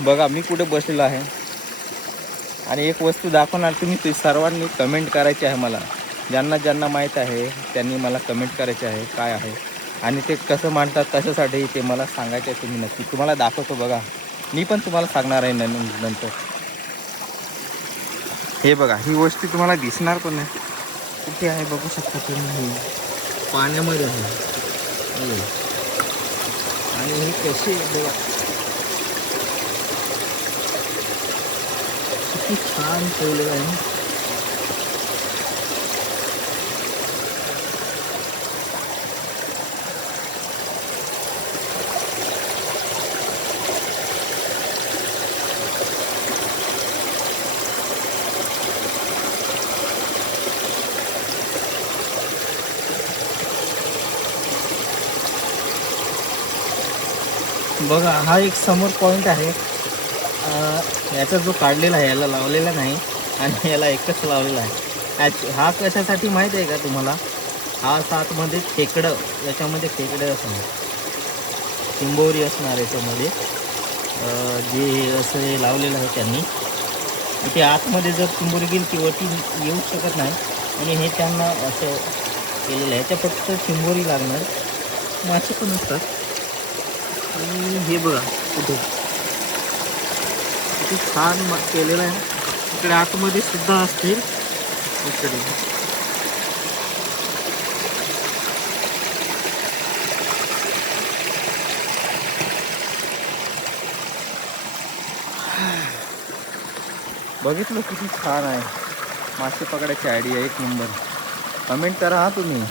बघा मी कुठे बसलेलो आहे. आणि एक वस्तू दाखवणार तुम्ही ते सर्वांनी कमेंट करायची आहे मला. ज्यांना ज्यांना माहीत आहे त्यांनी मला कमेंट करायचे आहे काय आहे. आणि ते कसं मांडतात कशासाठी ते मला सांगायचे आहे तुम्ही नक्की तुम्हाला दाखवतो बघा. मी पण तुम्हाला सांगणार आहे नं- नंतर. हे बघा ही वस्तू तुम्हाला दिसणार पण नाही. कुठे आहे बघू शकता तुम्ही पाण्यामध्ये आहे. आणि हे कसे बघा. किती छान ठेवलेलं आहे ना बघा हा एक समोर पॉईंट आहे. याचा जो काढलेला आहे याला लावलेला नाही आणि याला एकच लावलेला आहे. ॲच- हा कशासाठी माहीत आहे का तुम्हाला? हा सातमध्ये खेकडं याच्यामध्ये खेकडे असणार. चिंबोरी असणार याच्यामध्ये. जे असं हे लावलेलं आहे त्यांनी. इथे आतमध्ये जर चिंबोरी गेली ती वटी येऊ शकत नाही. आणि हे त्यांना असं केलेलं आहे. याच्या फक्त चिंबोरी लागणार. मासे पण असतात. आणि हे बघा कुठे किती छान मग केलेलं आहे. इकडे आतमध्ये सुद्धा असतील. इकडे. बघितलं किती छान आहे. मासे पकडायची आयडिया एक नंबर. कमेंट करा हा तुम्ही.